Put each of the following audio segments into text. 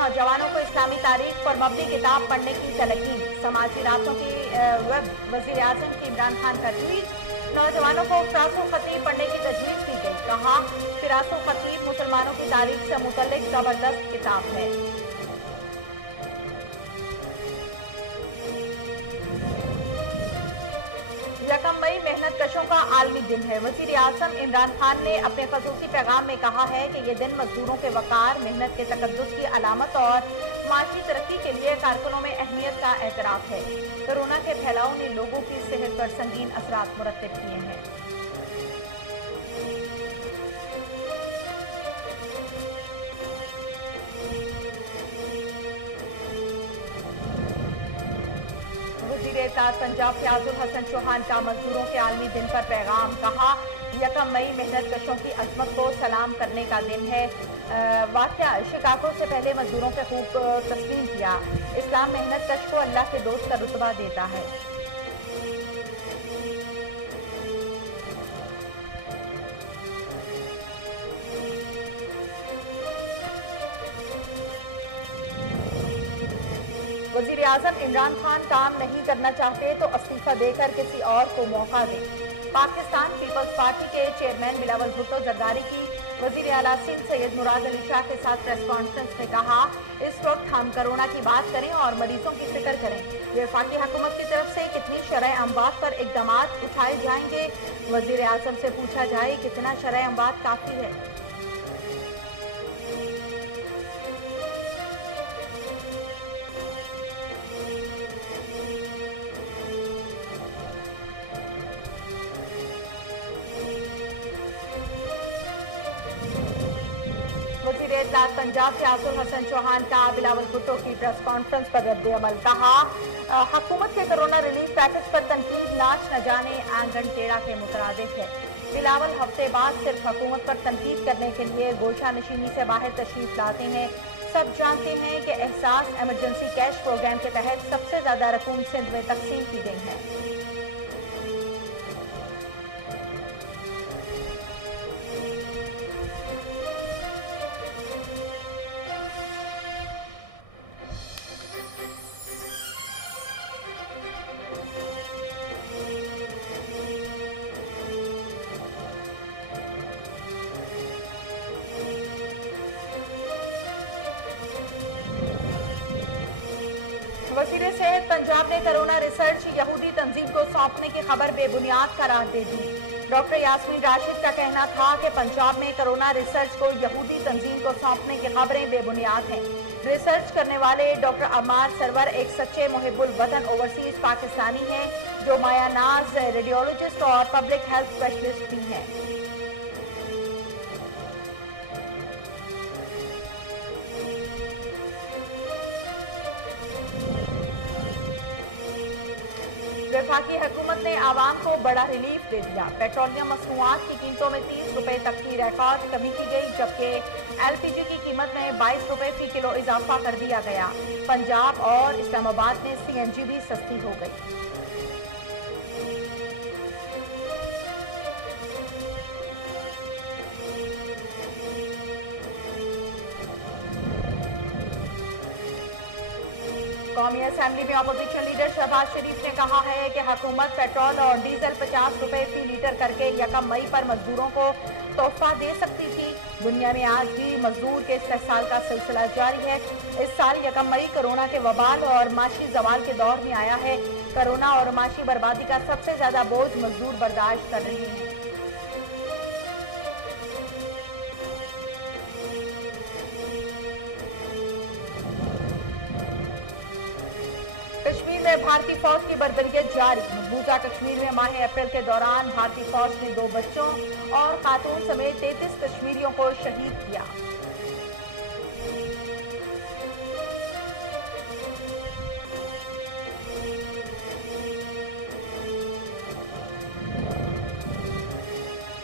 नौजवानों को इस्लामी तारीख पर मबनी किताब पढ़ने की तलकीन। समाजी रास्तों की वेब वज़ीर आज़म की इमरान खान का ट्वीट। नौजवानों को फ़िरासुल ख़तीब पढ़ने की तजवीज़ दी गई। कहा, फ़िरासुल ख़तीब मुसलमानों की तारीख से मुतल्लिक़ ज़बरदस्त किताब है। 1 मई मेहनत कशों का आलमी दिन है। वज़ीर आज़म इमरान खान ने अपने ख़ुसूसी पैगाम में कहा है कि ये दिन मजदूरों के वक़ार, मेहनत के तक़द्दुस की अलामत और माशी तरक्की के लिए कारकुनों में अहमियत का एतराफ़ है। कोरोना के फैलाव ने लोगों की सेहत पर संगीन असरात मुरत्तब किए हैं। वज़ीर-ए-इत्तेहाद पंजाब फ़याज़ुल हसन चौहान का मजदूरों के आलमी दिन पर पैगाम। कहा, 1 मई मेहनत कशों की अज़मत को सलाम करने का दिन है। वाक़या शिकागो से पहले मजदूरों के हकूक़ को तस्लीम किया। इस्लाम मेहनत कश को अल्लाह के दोस्त का रुतबा देता है। वज़ीर आज़म इमरान खान काम नहीं करना चाहते तो इस्तीफ़ा देकर किसी और को मौका दें। पाकिस्तान पीपल्स पार्टी के चेयरमैन बिलावल भुट्टो जरदारी की वज़ीर आला सिंध सैयद मुराद अली शाह के साथ प्रेस कॉन्फ्रेंस में कहा, इस वक्त हम कोरोना की बात करें और मरीजों की फिक्र करें। वफाकी हुकूमत की तरफ से कितनी शरह अमवात पर इक़दामात उठाए जाएंगे। वज़ीर आज़म से पूछा जाए कितना शरह अमवात काफ़ी है। वज़ीर-ए-इत्तेहाद पंजाब फ़याज़ुल हसन चौहान का बिलावल भुट्टो की प्रेस कॉन्फ्रेंस पर रद्द-ए-अमल। कहा, हुकूमत के कोरोना रिलीफ पैकेज पर तनकीद नाच न जाने आंगन टेढ़ा के मुतरादिफ है। बिलावल हफ्ते बाद सिर्फ हुकूमत पर तनकीद करने के लिए गोशा नशीनी से बाहर तशरीफ लाते हैं। सब जानते हैं कि एहसास एमरजेंसी कैश प्रोग्राम के तहत सबसे ज़्यादा रकूम सिंध में तकसीम की गई है। वज़ीर सेहत पंजाब ने कोरोना रिसर्च यहूदी तंजीम को सौंपने की खबर बेबुनियाद करार दे दी। डॉक्टर यास्मीन राशिद का कहना था कि पंजाब में कोरोना रिसर्च को यहूदी तंजीम को सौंपने की खबरें बेबुनियाद हैं। रिसर्च करने वाले डॉक्टर अमार सरवर एक सच्चे मुहिब्बुल वतन ओवरसीज पाकिस्तानी हैं जो मायानाज रेडियोलॉजिस्ट और पब्लिक हेल्थ स्पेशलिस्ट भी हैं। वफाकी हुकूमत ने आवाम को बड़ा रिलीफ दे दिया। पेट्रोलियम मसनूआत की कीमतों में 30 रुपए तक की रिकॉर्ड कमी की गई, जबकि LPG की कीमत में 22 रुपए फी किलो इजाफा कर दिया गया। पंजाब और इस्लामाबाद में CNG भी सस्ती हो गई। कौमी असेंबली में अपोजिशन लीडर शहबाज शरीफ ने कहा है कि हुकूमत पेट्रोल और डीजल 50 रुपए फी लीटर करके 1 मई पर मजदूरों को तोहफा दे सकती थी। दुनिया में आज भी मजदूर के इस्तेहसाल का सिलसिला जारी है। इस साल 1 मई कोरोना के वबाल और माशी जवाल के दौर में आया है। कोरोना और माशी बर्बादी का सबसे ज्यादा बोझ मजदूर बर्दाश्त कर रहे हैं। कश्मीर में भारतीय फौज की बर्बरियत जारी। मकबूजा कश्मीर में माह अप्रैल के दौरान भारतीय फौज ने 2 बच्चों और खातून समेत 33 कश्मीरियों को शहीद किया।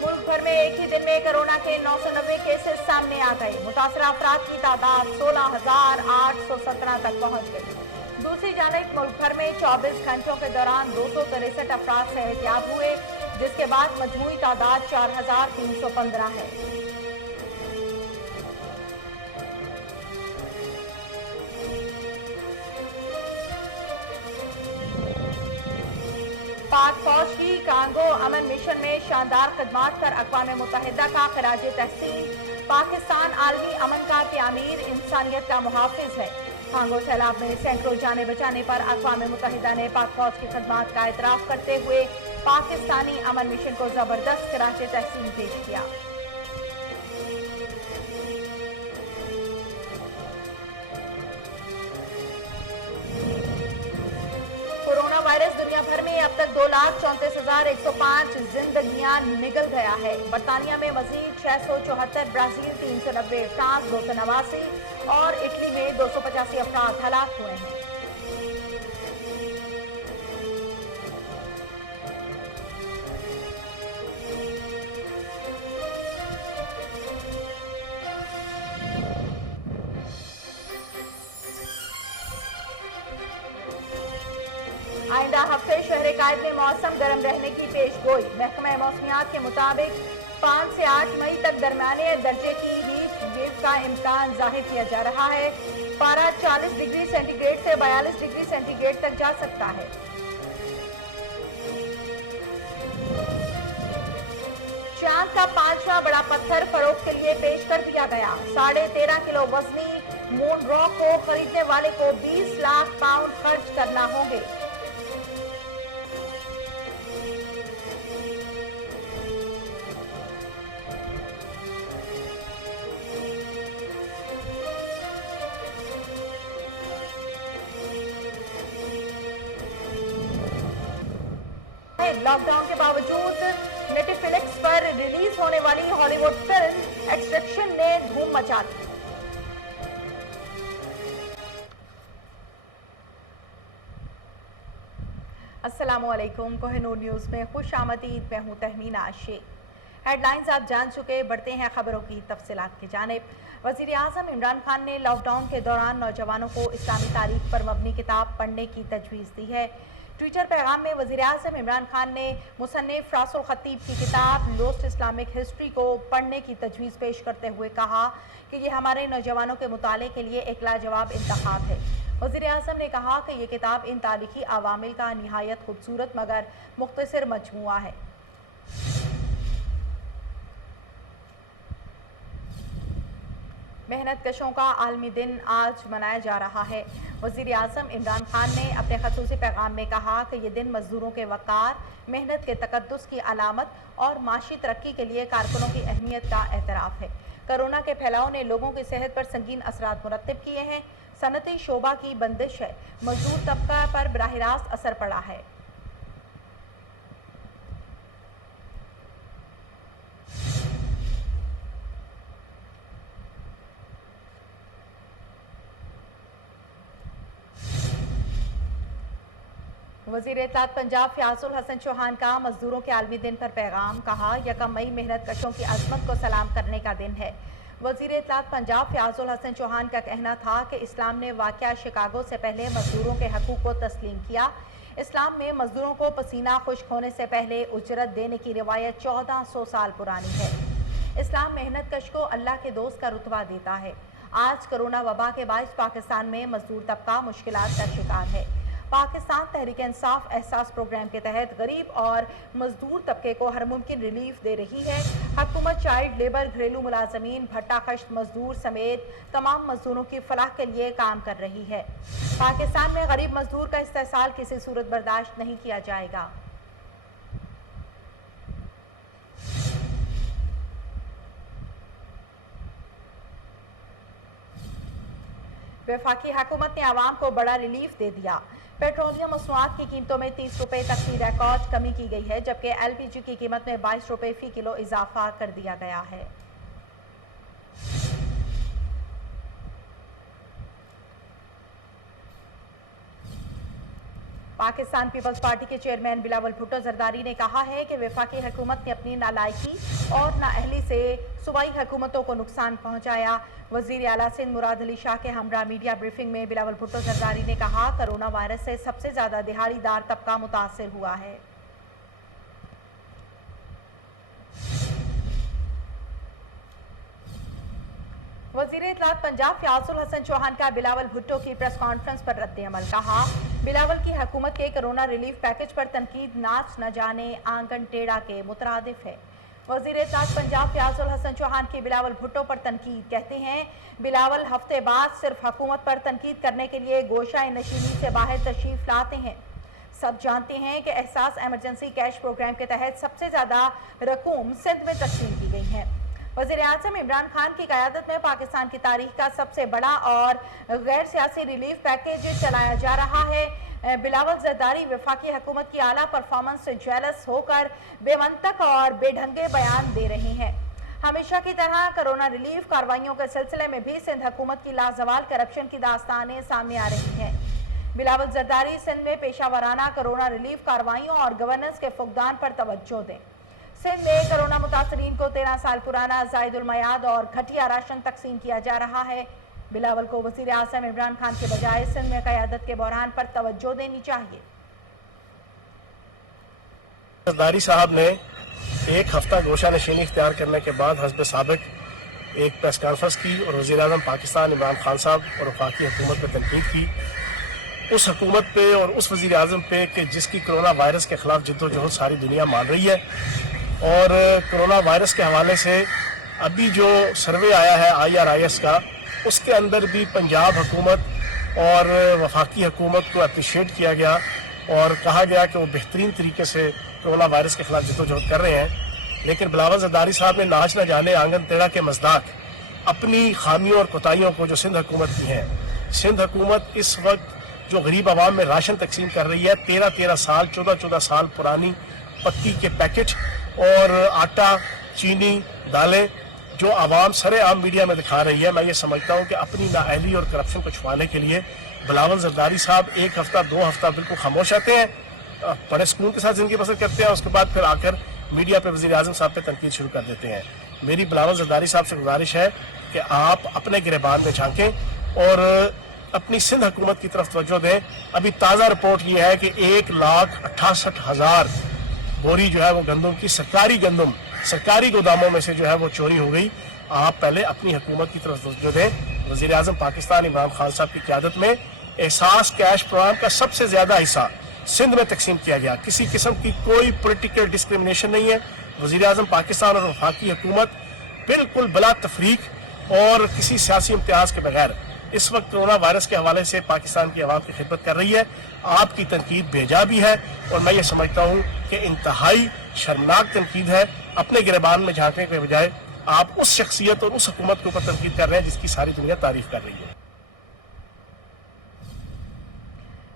मुल्क भर में एक ही दिन में कोरोना के 990 केसेस सामने आ गए। मुतासरा अफराद की तादाद 16,817 तक पहुंच गई। दूसरी जानिब मुल्क भर में 24 घंटों के दौरान 263 अफराद सेहतयाब हुए, जिसके बाद मजमूई तादाद 4,315 है। की कांगो अमन मिशन में शानदार खदमात पर अक़वाम मुत्तहिदा का खराज तहसीन। पाकिस्तान आलमी अमन का तामीर इंसानियत का मुहाफिज है। कांगो सैलाब में सैकड़ों जाने बचाने पर अक़वाम मुत्तहिदा ने पाक फौज की खदमात का एतराफ़ करते हुए पाकिस्तानी अमन मिशन को ज़बरदस्त खराज तहसीन पेश किया। कोरोना वायरस दुनिया भर में अब तक 2,34,105 जिंदगियां निगल गया है। बरतानिया में मजीद 674, ब्राजील 390, फ्रांस 289 और इटली में 285 अफराद हलाक हुए हैं। आइंदा हफ्ते शहर कायद में मौसम गर्म रहने की पेशगोई। महकमा मौसमियात के मुताबिक 5 से 8 मई तक दरमियाने दर्जे की हीट वेव का इम्कान जाहिर किया जा रहा है। पारा 40 डिग्री सेंटीग्रेड से 42 डिग्री सेंटीग्रेड तक जा सकता है। चांद का 5वां बड़ा पत्थर फरोख्त के लिए पेश कर दिया गया। 13.5 किलो वजनी मून रॉक को खरीदने वाले को 20 लाख पाउंड खर्च करना होंगे। लॉकडाउन के बावजूद नेटफ्लिक्स पर रिलीज होने वाली हॉलीवुड फिल्म एक्सट्रैक्शन ने धूम मचा दी। अस्सलामुअलैकुम, कोहिनूर न्यूज़ में खुश आमदीद। मैं हूं तहमीना शेख। हेडलाइंस आप जान चुके, बढ़ते हैं खबरों की तफसीलात की जानिब। वज़ीर आज़म इमरान खान ने लॉकडाउन के दौरान नौजवानों को इस्लामी तारीख पर मबनी किताब पढ़ने की तजवीज़ दी है। ट्विटर पैगाम में वज़ीर आज़म इमरान खान ने मुसन्निफ़ रासुल ख़तीब की किताब लोस्ट इस्लामिक हिस्ट्री को पढ़ने की तजवीज़ पेश करते हुए कहा कि ये हमारे नौजवानों के मुताले के लिए एक लाजवाब इंतखाब है। वज़ीर आज़म ने कहा कि ये किताब इन तारीख़ी अवामिल का निहायत खूबसूरत मगर मुख्तसर मजमूआ है। मेहनत कशों का आलमी दिन आज मनाया जा रहा है। वज़ीर आज़म इमरान खान ने अपने ख़ुसूसी पैगाम में कहा कि ये दिन मज़दूरों के वक़ार, मेहनत के तक़द्दुस की अलामत और माशी तरक्की के लिए कारकुनों की अहमियत का एतराफ़ है। कोरोना के फैलाव ने लोगों की सेहत पर संगीन असरात मुरत्तब किए हैं। सनती शोबा की बंदिश है, मजदूर तबका पर बराह रास्त असर पड़ा है। वज़ीर इत्तलात पंजाब फ़याज़ुल हसन चौहान का मजदूरों के आलमी दिन पर पैगाम। कहा, 1 मई मेहनत कशों की अज़मत को सलाम करने का दिन है। वज़ीर इत्तलात पंजाब फ़याज़ुल हसन चौहान का कहना था कि इस्लाम ने वाक़या शिकागो से पहले मजदूरों के हकूक़ को तस्लीम किया। इस्लाम में मजदूरों को पसीना खुश्क होने से पहले उजरत देने की रिवायत 1400 साल पुरानी है। इस्लाम मेहनत कश को अल्लाह के दोस्त का रुतबा देता है। आज कोरोना वबा के बाइस पाकिस्तान में मजदूर तबका मुश्किलात का शिकार है। पाकिस्तान तहरीक इंसाफ एहसास प्रोग्राम के तहत गरीब और मजदूर तबके को हर मुमकिन रिलीफ दे रही है। हुकूमत चाइल्ड लेबर, घरेलू मुलाजमीन, भट्टा खश्त मजदूर समेत तमाम मजदूरों की फलाह के लिए काम कर रही है। पाकिस्तान में गरीब मजदूर का इस्तेसाल किसी सूरत बर्दाश्त नहीं किया जाएगा। वफाकी हुकूमत ने आवाम को बड़ा रिलीफ दे दिया। पेट्रोलियम मसनूआत की कीमतों में 30 रुपए तक की रिकॉर्ड कमी की गई है, जबकि LPG की कीमत में 22 रुपए फी किलो इजाफा कर दिया गया है। पाकिस्तान पीपल्स पार्टी के चेयरमैन बिलावल भुट्टो जरदारी ने कहा है कि वफाकी हुकूमत ने अपनी नालायकी और नाअहली से सूबाई हुकूमतों को नुकसान पहुंचाया। वजीर आला सिंध मुराद अली शाह के हमरा मीडिया ब्रीफिंग में बिलावल भुट्टो जरदारी ने कहा, कोरोना वायरस से सबसे ज्यादा दिहाड़ीदार तबका मुतासिर हुआ है। वजीर इत्तलात पंजाब फयाजुल हसन चौहान का बिलावल भुट्टो की प्रेस कॉन्फ्रेंस पर रद्द अमल। कहा, बिलावल की हुकूमत के कोरोना रिलीफ पैकेज पर तनकीद नाच न जाने आंगन टेढ़ा के मुतरादिफ है। वजीर इत्तलात पंजाब फयाजुल हसन चौहान की बिलावल भुट्टो पर तनकीद। कहते हैं, बिलावल हफ्ते बाद सिर्फ हुकूमत पर तनकीद करने के लिए गोशाए नशीनी से बाहर तशरीफ लाते हैं। सब जानते हैं कि एहसास एमरजेंसी कैश प्रोग्राम के तहत सबसे ज्यादा रकूम सिंध में तकसीम की गई है। वज़ीर आज़म इमरान खान की क़यादत में पाकिस्तान की तारीख का सबसे बड़ा और गैर सियासी रिलीफ पैकेज चलाया जा रहा है। बिलावल ज़रदारी वफाकी हुकूमत की आला परफॉर्मेंस से जेलस होकर बेमंतक और बेढंगे बयान दे रहे हैं। हमेशा की तरह कोरोना रिलीफ कार्रवाइयों के सिलसिले में भी सिंध हुकूमत की लाजवाल करप्शन की दास्तानें सामने आ रही हैं। बिलावल ज़रदारी सिंध में पेशा वराना कोरोना रिलीफ कार्रवाइयों और गवर्नेंस के फुकदान पर तवज्जो दें। सिंध में कोरोना मुतासरीन को 13 साल पुराना जायदुल मयाद और घटिया राशन तकसीम किया जा रहा है। बिलावल को वज़ीर आज़म इमरान खान के बजाय सिंध में क़यादत के बहरान पर तवज्जो देनी चाहिए। ज़रदारी साहब ने एक हफ्ता गोशा नशीनी इख्तियार करने के बाद हस्ब साबिक एक प्रेस कॉन्फ्रेंस की और वज़ीर आज़म पाकिस्तान इमरान खान साहब और वफाकी हुकूमत पर तनकीद की। उस हुकूमत पे और उस वज़ीर आज़म पे कि जिसकी कोरोना वायरस के ख़िलाफ़ जद्दोजहद सारी दुनिया मान रही है। और कोरोना वायरस के हवाले से अभी जो सर्वे आया है IRIS का, उसके अंदर भी पंजाब हुकूमत और वफाकी हुकूमत को अप्रिशिएट किया गया और कहा गया कि वो बेहतरीन तरीके से कोरोना वायरस के खिलाफ जद्दोजहद कर रहे हैं। लेकिन बिलावल ज़रदारी साहब ने नाच न जाने आंगन टेढ़ा के मज़दाक अपनी खामियों और कोताहियों को जो सिंध हुकूमत की है, सिंध हुकूमत इस वक्त जो गरीब आवाम में राशन तकसीम कर रही है, 13-13 साल 14-14 साल पुरानी पत्ती के पैकेट और आटा, चीनी, दालें जो आवाम सरे आम मीडिया में दिखा रही है। मैं ये समझता हूँ कि अपनी नाअहली और करप्शन को छुपाने के लिए बिलावल ज़रदारी साहब एक हफ्ता 2 हफ्ता बिल्कुल खामोश आते हैं, बड़े सुकून के साथ ज़िंदगी बसर करते हैं, उसके बाद फिर आकर मीडिया पे वज़ीर आज़म साहब पे तनकीद शुरू कर देते हैं। मेरी बिलावल ज़रदारी साहब से गुजारिश है कि आप अपने गिरबान में झांकें और अपनी सिंध हुकूमत की तरफ तवज्जो दें। अभी ताज़ा रिपोर्ट ये है कि 1,68,000 बोरी जो है वो गंदम की सरकारी गोदामों में से जो है वो चोरी हो गई। आप पहले अपनी हुकूमत की तरफ तवज्जो दें। वज़ीर आज़म पाकिस्तान इमरान खान साहब की क़यादत में एहसास कैश प्रोग्राम का सबसे ज़्यादा हिस्सा सिंध में तकसीम किया गया। किसी किस्म की कोई पॉलिटिकल डिस्क्रिमिनेशन नहीं है। वज़ीर आज़म पाकिस्तान और वफाकी हुकूमत बिल्कुल बिला तफरीक और किसी सियासी इम्तियाज़ के बगैर इस वक्त कोरोना वायरस के हवाले से पाकिस्तान की आवाम की खिदमत कर रही है। आपकी तनकीद बेजा भी है और मैं ये समझता हूँ कि इंतहाई शर्मनाक तनकीद है। अपने गिरबान में झांकने के बजाय आप उस शख्सियत और उस हुकूमत के ऊपर तनकीद कर रहे हैं जिसकी सारी दुनिया तारीफ कर रही है।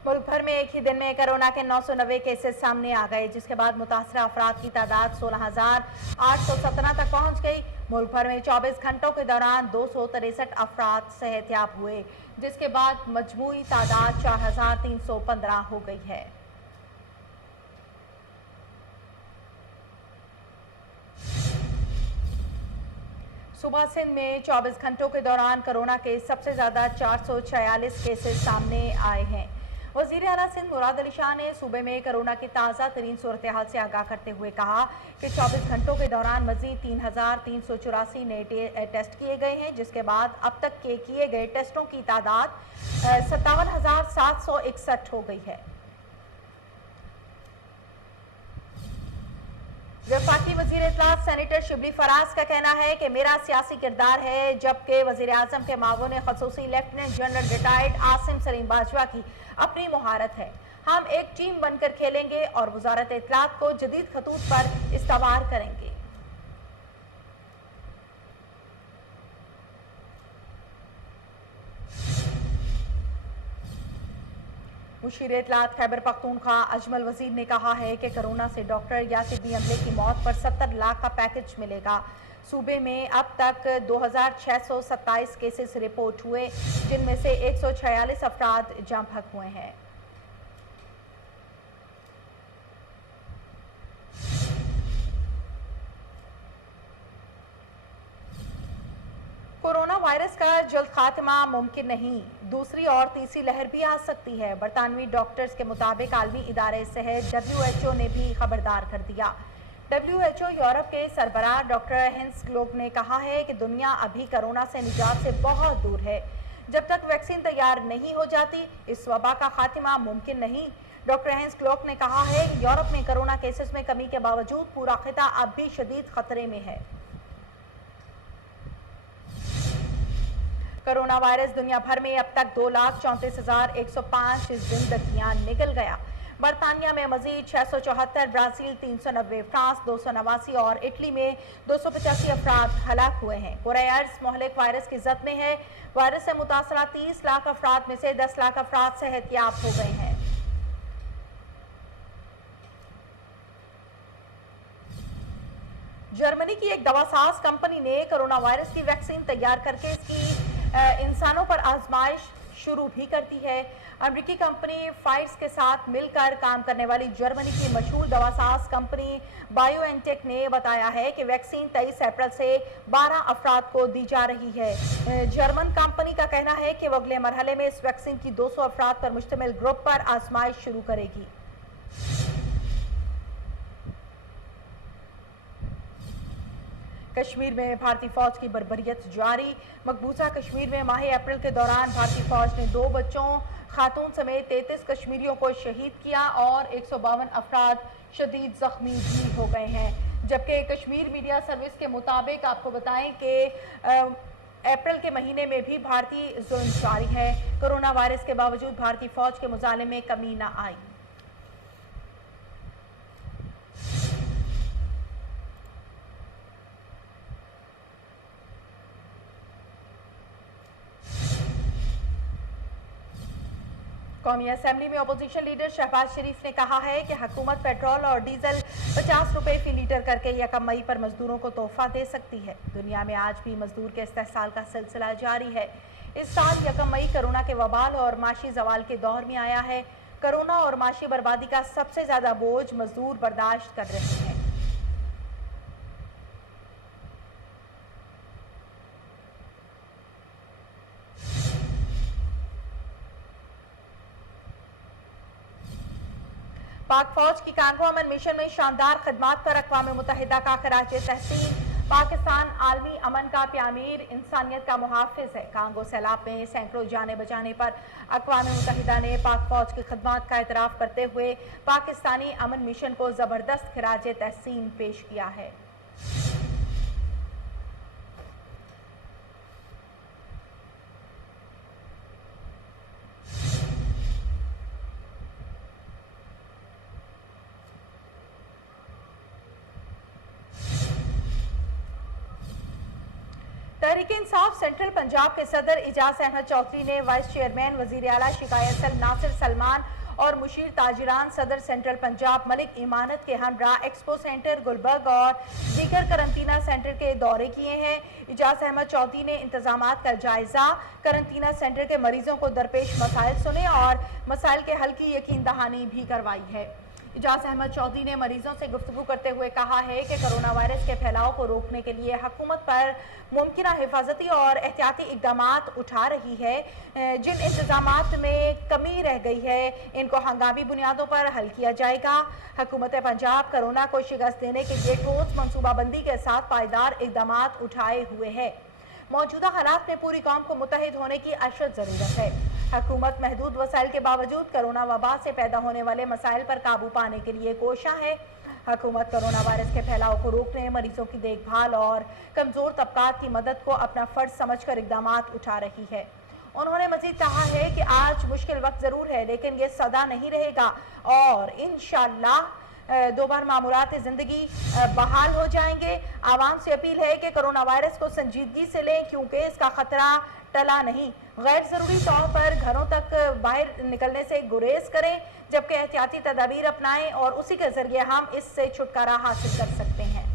मुल्क भर में एक ही दिन में कोरोना के 990 केसेस सामने आ गए, जिसके बाद मुतासरा अफराद की तादाद 16,817 तक पहुंच गई। मुल्क भर में 24 घंटों के दौरान 263 अफराद सेहतयाब हुए, जिसके बाद मजमूई तादाद 4,315 हो गई है। सुबह सिंध में 24 घंटों के दौरान कोरोना के सबसे ज्यादा 446 केसेस सामने आए हैं। वज़ीर आला सिंध मुराद अली शाह ने सूबे में कोरोना की ताज़ा तरीन सूरत हाल से आगाह करते हुए कहा कि 24 घंटों के दौरान मजीद 3,384 नए टेस्ट किए गए हैं, जिसके बाद अब तक के किए गए टेस्टों की तादाद 57,761 हो गई है। वफाकी वज़ीर इत्तलात सेनेटर शिबली फराज का कहना है कि मेरा सियासी किरदार है, जबकि वज़ीर आज़म के मावून ख़ुसूसी lieutenant general retired Asim Saleem Bajwa की अपनी मुहारत है। हम एक टीम बनकर खेलेंगे और वज़ारत इत्तलात को जदीद खतूत पर इस्तवार करेंगे। मुशीर इत्तलात खैबर पख्तूनख्वा अजमल वजीर ने कहा है कि कोरोना से डॉक्टर या तिब्बी अमले की मौत पर 70 लाख का पैकेज मिलेगा। सूबे में अब तक 2,627 केसेस रिपोर्ट हुए, जिनमें से 146 अफराद जाँ भग हुए हैं। कोरोना वायरस का जल्द खात्मा मुमकिन नहीं, दूसरी और तीसरी लहर भी आ सकती है। बरतानवी डॉक्टर्स के मुताबिक आलमी इदारे सेहत WHO ने भी खबरदार कर दिया। WHO यूरोप के सरबराह डॉक्टर हेंस क्लोक ने कहा है कि दुनिया अभी कोरोना से निजात से बहुत दूर है। जब तक वैक्सीन तैयार नहीं हो जाती, इस वबा का खात्मा मुमकिन नहीं। डॉक्टर हेंस क्लोक ने कहा है कि यूरोप में कोरोना केसेस में कमी के बावजूद पूरा खिता अब भी शदीद खतरे में है। कोरोना वायरस दुनिया भर में अब तक 2,34,105 जिंदगियां निकल गया। बरतानिया में मजीद 674, ब्राजील 390, फ्रांस 289 और इटली में 285 अफराद हलाक हुए हैं। कोरोना मोहलिक वायरस की जद में है। वायरस से मुतासरा 30 लाख अफराद में से 10 लाख अफराद सेहतयाब हो गए हैं। जर्मनी की एक दवासाज कंपनी ने कोरोना वायरस की वैक्सीन तैयार करके इसकी इंसानों पर आजमाइश शुरू भी कर दी है। अमेरिकी कंपनी फाइट्स के साथ मिलकर काम करने वाली जर्मनी की मशहूर दवासाज कंपनी बायोएनटेक ने बताया है कि वैक्सीन 23 अप्रैल से 12 अफराद को दी जा रही है। जर्मन कंपनी का कहना है कि वो अगले मरहले में इस वैक्सीन की 200 अफराद पर मुश्तमिल ग्रुप पर आजमाइश शुरू करेगी। कश्मीर में भारतीय फौज की बर्बरियत जारी। मकबूजा कश्मीर में माह अप्रैल के दौरान भारतीय फौज ने 2 बच्चों खातून समेत 33 कश्मीरियों को शहीद किया और 152 अफराद शदीद जख्मी भी हो गए हैं। जबकि कश्मीर मीडिया सर्विस के मुताबिक आपको बताएं कि अप्रैल के महीने में भी भारतीय जुल्म जारी है। कोरोना वायरस के बावजूद भारतीय फौज के मुजाले में कमी न आई। कौमी असेंबली में अपोजिशन लीडर शहबाज शरीफ ने कहा है कि हुकूमत पेट्रोल और डीजल 50 रुपए फी लीटर करके 1 मई पर मजदूरों को तोहफा दे सकती है। दुनिया में आज भी मजदूर के इस्तेहसाल का सिलसिला जारी है। इस साल 1 मई कोरोना के वबाल और माशी जवाल के दौर में आया है। कोरोना और माशी बर्बादी का सबसे ज्यादा बोझ मजदूर बर्दाश्त कर रहे हैं। पाक फौज की कांगो अमन मिशन में शानदार खिदमात पर अक़वाम मुत्तहिदा का खराज तहसीन। पाकिस्तान आलमी अमन का प्यामीर, इंसानियत का मुहाफिज है। कांगो सैलाब में सैकड़ों जाने बचाने पर अक़वाम मुत्तहिदा ने पाक फौज की खिदमात का एतराफ़ करते हुए पाकिस्तानी अमन मिशन को ज़बरदस्त खराज तहसीन पेश किया है। तहरीक इंसाफ सेंट्रल पंजाब के सदर इजाज अहमद चौधरी ने वाइस चेयरमैन वजीर आला शिकायत नासिर सलमान और मुशीर ताजिरान सदर सेंट्रल पंजाब मलिक इमानत के हमरा एक्सपो सेंटर गुलबर्ग और दीगर करंतना सेंटर के दौरे किए हैं। इजाज अहमद चौधरी ने इंतजामात का जायजा, करंतना सेंटर के मरीजों को दरपेश मसाइल सुने और मसाइल के हल की यकीन दहानी भी करवाई है। इजाज अहमद चौधरी ने मरीजों से गुफ्तगू करते हुए कहा है कि कोरोना वायरस के फैलाव को रोकने के लिए हुकूमत पर मुमकिना हिफाजती और एहतियाती इक़दामात उठा रही है। जिन इंतजामात में कमी रह गई है इनको हंगामी बुनियादों पर हल किया जाएगा। हुकूमत पंजाब कोरोना को शिकस्त देने के लिए ठोस मनसूबाबंदी के साथ पायदार इक़दामात उठाए हुए है। मौजूदा हालात में पूरी कौम को मुत्तहिद होने की अशद ज़रूरत है। हुकूमत महदूद वसाइल के बावजूद कोरोना वबा से पैदा होने वाले मसाइल पर काबू पाने के लिए कोशा है। हुकूमत कोरोना वायरस के फैलाव को रोकने, मरीजों की देखभाल और कमज़ोर तबकात की मदद को अपना फ़र्ज समझकर इक़दामात उठा रही है। उन्होंने मज़ीद कहा है कि आज मुश्किल वक्त ज़रूर है लेकिन ये सदा नहीं रहेगा और इंशाअल्लाह दोबारा मामूलात ज़िंदगी बहाल हो जाएंगे। आवाम से अपील है कि कोरोना वायरस को संजीदगी से लें क्योंकि इसका खतरा टला नहीं। गैर ज़रूरी तौर पर घरों तक बाहर निकलने से गुरेज करें जबकि एहतियाती तदाबीर अपनाएं और उसी के ज़रिए हम इससे छुटकारा हासिल कर सकते हैं।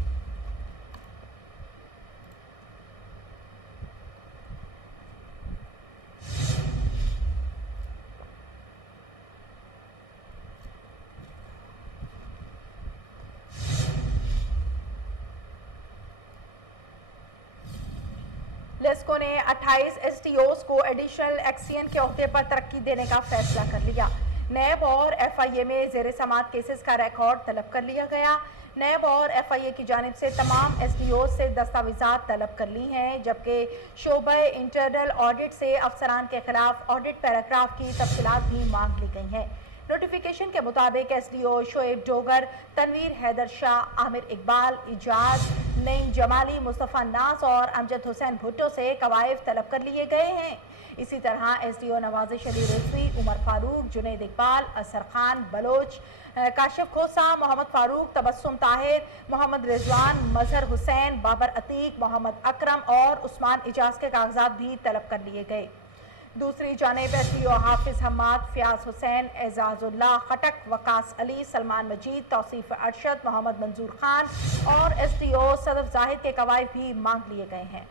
लेस्को ने 28 एसटीओज को एडिशनल एक्सियन के ओहदे पर तरक्की देने का फैसला कर लिया। नैब और एफआईए में जेर समात केसेस का रिकॉर्ड तलब कर लिया गया। نیب اور FIA کی جانب سے تمام SDO سے دستاویزات طلب کر لی ہیں، جبکہ شعبہ انٹرنل آڈٹ سے افسران کے خلاف آڈٹ پیراگراف کی تفصیلات بھی مانگ لی گئی ہیں۔ نوٹیفیکیشن کے مطابق SDO شعیب ڈوگر، تنویر حیدر شاہ، عامر اقبال، اعجاز، نعیم جمالی، مصطفیٰ ناز اور امجد حسین بھٹو سے قوائف طلب کر لیے گئے ہیں۔ اسی طرح SDO نوازش علی رضوی، عمر فاروق، جنید اقبال، اظہر خان بلوچ، کاشف کھوسہ، محمد فاروق، تبسم طاہر، محمد رضوان، مظہر حسین، بابر عتیق، محمد اکرم اور عثمان اعجاز کے کاغذات بھی طلب کر لیے گئے۔ دوسری جانب SDO حافظ حماد، فیاض حسین، اعزاز اللہ خٹک، وقاص علی، سلمان مجید، توصیف ارشد، محمد منظور خان اور SDO صدف زاہد کے قوائف بھی مانگ لیے گئے ہیں۔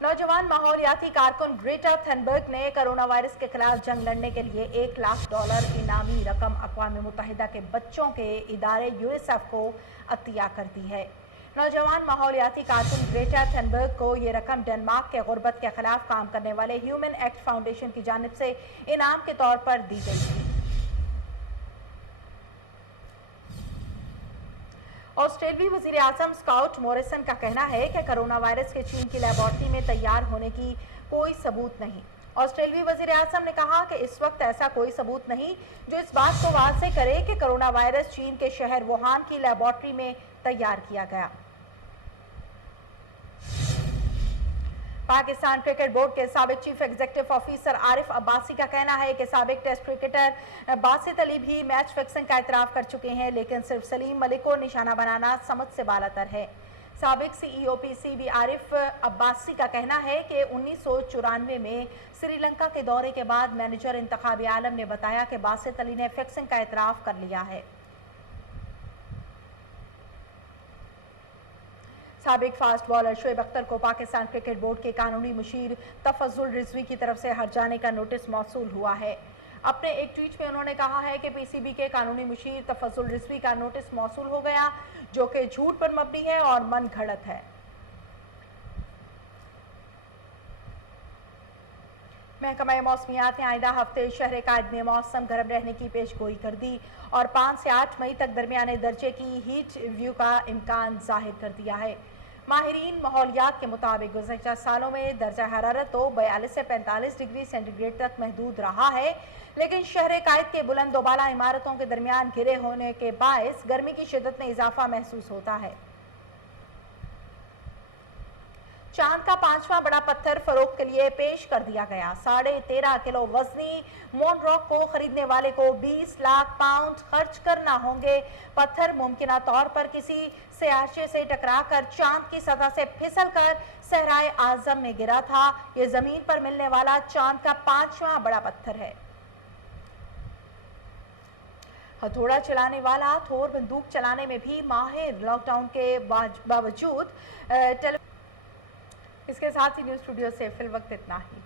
نوجوان ماحولیاتی کارکن گریٹا تھنبرگ نے کرونا وائرس کے خلاف جنگ لڑنے کے لیے $1,00,000 انعامی رقم اقوام متحدہ کے بچوں کے ادارے UNICEF کو عطیہ کر دی ہے۔ نوجوان ماحولیاتی کارکن گریٹا تھنبرگ کو یہ رقم ڈنمارک کے غربت کے خلاف کام کرنے والے ہیومن ایکٹ فاؤنڈیشن کی جانب سے انعام کے طور پر دی گئی تھی۔ آسٹریلوی وزیر اعظم اسکاٹ موریسن کا کہنا ہے کہ کرونا وائرس کے چین کی لیبارٹری میں تیار ہونے کی کوئی ثبوت نہیں۔ آسٹریلوی وزیر اعظم نے کہا کہ اس وقت ایسا کوئی ثبوت نہیں جو اس بات کو واضح کرے کہ کرونا وائرس چین کے شہر ووہان کی لیبارٹری میں تیار کیا گیا۔ پاکستان کرکٹ بورڈ کے سابق چیف ایگزیکٹو آفیسر عارف عباسی کا کہنا ہے کہ سابق ٹیسٹ کرکٹر باسط علی بھی میچ فکسنگ کا اعتراف کر چکے ہیں، لیکن صرف سلیم ملک کو نشانہ بنانا سمجھ سے بالاتر ہے۔ سابق CEO PCB عارف عباسی کا کہنا ہے کہ 1994 میں سری لنکا کے دورے کے بعد مینیجر انتخابی عالم نے بتایا کہ باسط علی نے فکسنگ کا اعتراف کر لیا ہے۔ سابق فاسٹ بالر شعیب اختر کو پاکستان کرکٹ بورڈ کے قانونی مشیر تفضل رضوی کی طرف سے ہٹ جانے کا نوٹس موصول ہوا ہے۔ اپنے ایک ٹویٹ میں انہوں نے کہا ہے کہ PCB کے قانونی مشیر تفضل رضوی کا نوٹس موصول ہو گیا، جو کہ جھوٹ پر مبنی ہے اور من گھڑت ہے۔ محکمہ موسمیات نے آئندہ ہفتے شہر قائد میں موسم گرم رہنے کی پیش گوئی کر دی اور 5 سے 8 مئی تک درمیانے درجے کی ہیٹ ویو کا امکان ظاہر کر دیا ہے۔ ماہرین ماحولیات کے مطابق گزشتہ سالوں میں درجہ حرارت تو 42 سے 45 ڈگری سینٹی گریڈ تک محدود رہا ہے، لیکن شہر قائد کے بلند و بالا عمارتوں کے درمیان گھرے ہونے کے باعث گرمی کی شدت میں اضافہ محسوس ہوتا ہے۔ چاند کا 5واں بڑا پتھر فروخت کے لیے پیش کر دیا گیا۔ 13.5 کلو وزنی مون راک کو خریدنے والے کو 20 لاکھ پاؤنڈ خرچ کرنا ہوں گے۔ پتھر ممکنہ طور پر کسی سیارچے سے ٹکرا کر چاند کی سطح سے پھسل کر صحرائے اعظم میں گرا تھا۔ یہ زمین پر ملنے والا چاند کا 5واں بڑا پتھر ہے۔ ہتھوڑا چلانے والا تھور بندوق چلانے میں بھی ماہر، لاک ڈاؤن کے باوجود اس کے ساتھ ہی نیوز اسٹوڈیو سے فی الوقت اتنا ہی۔